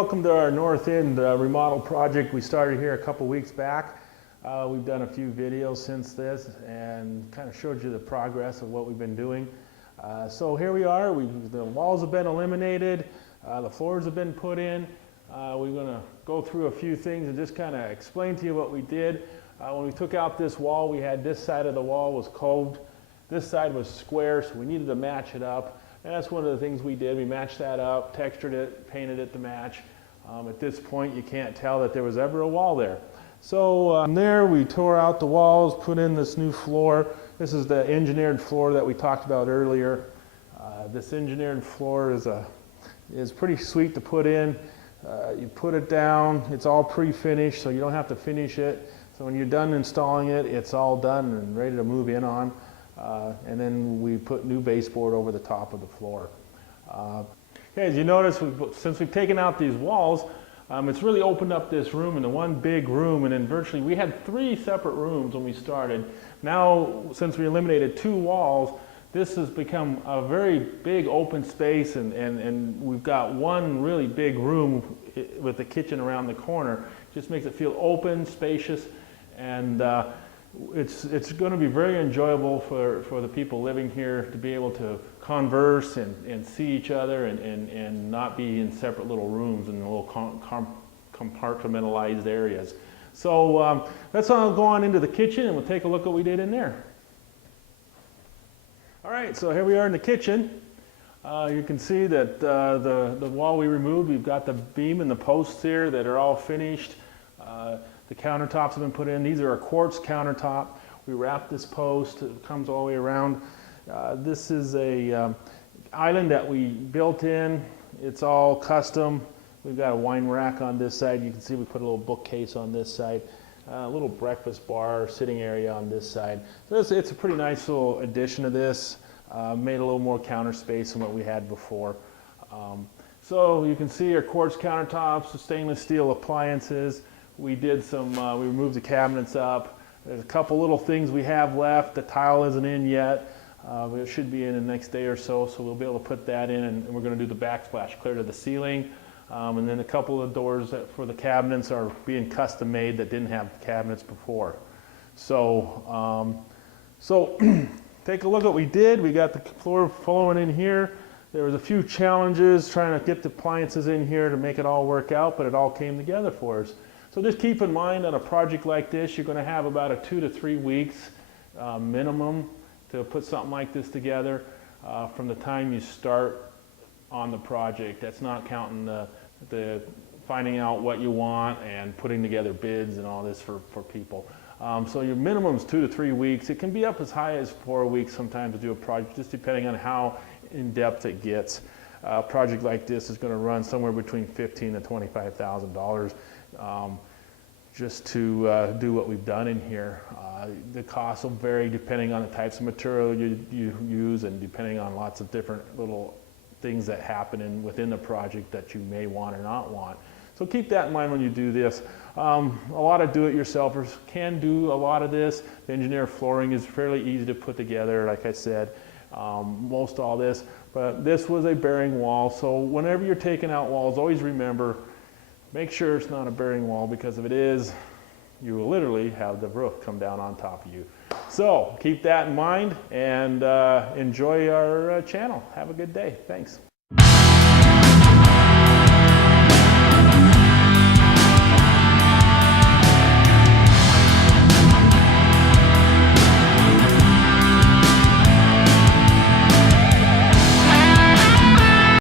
welcome to our North End remodel project. We started here a couple weeks back. We've done a few videos since this and kind of showed you the progress of what we've been doing. So here we are. The walls have been eliminated. The floors have been put in. We're going to go through a few things and just kind of explain to you what we did. When we took out this wall, we had this side of the wall was coved. This side was square, so we needed to match it up. And that's one of the things we did. We matched that up, textured it, painted it to match. At this point, you can't tell that there was ever a wall there. So there we tore out the walls, put in this new floor. This is the engineered floor that we talked about earlier. This engineered floor is pretty sweet to put in. You put it down, it's all pre-finished, so you don't have to finish it. So when you're done installing it, it's all done and ready to move in on. And then we put new baseboard over the top of the floor. Okay, as you notice, since we've taken out these walls, it's really opened up this room into one big room, and then virtually we had 3 separate rooms when we started. Now, since we eliminated 2 walls, this has become a very big open space, and we've got one really big room with the kitchen around the corner. Just makes it feel open, spacious, and it's going to be very enjoyable for the people living here to be able to converse and see each other and not be in separate little rooms and little compartmentalized areas. So let's all go on into the kitchen and we'll take a look at what we did in there. All right, so here we are in the kitchen. You can see that the wall we removed, we've got the beam and the posts here that are all finished. The countertops have been put in. These are a quartz countertop. We wrapped this post. It comes all the way around. This is a island that we built in. It's all custom. We've got a wine rack on this side. You can see we put a little bookcase on this side. A little breakfast bar sitting area on this side. So it's a pretty nice little addition to this. Made a little more counter space than what we had before. So you can see our quartz countertops, the stainless steel appliances. We did some, we removed the cabinets up. There's a couple little things we have left. The tile isn't in yet. It should be in the next day or so, so we'll be able to put that in, and we're going to do the backsplash clear to the ceiling. And then a couple of doors for the cabinets are being custom made that didn't have cabinets before. So, take a look at what we did. We got the floor flowing in here. There was a few challenges trying to get the appliances in here to make it all work out, but it all came together for us. So just keep in mind on a project like this, you're going to have about a 2 to 3 weeks minimum to put something like this together from the time you start on the project. That's not counting the finding out what you want and putting together bids and all this for people. So your minimum is 2 to 3 weeks. It can be up as high as 4 weeks sometimes to do a project, just depending on how in depth it gets. A project like this is going to run somewhere between $15,000 to $25,000 just to do what we've done in here. The cost will vary depending on the types of material you use and depending on lots of different little things that happen within the project that you may want or not want. So keep that in mind when you do this. A lot of do-it-yourselfers can do a lot of this. The engineered flooring is fairly easy to put together, like I said. Most all this, but this was a bearing wall, so whenever you're taking out walls, always remember, make sure it's not a bearing wall, because if it is, you will literally have the roof come down on top of you. So keep that in mind and enjoy our channel. Have a good day. Thanks.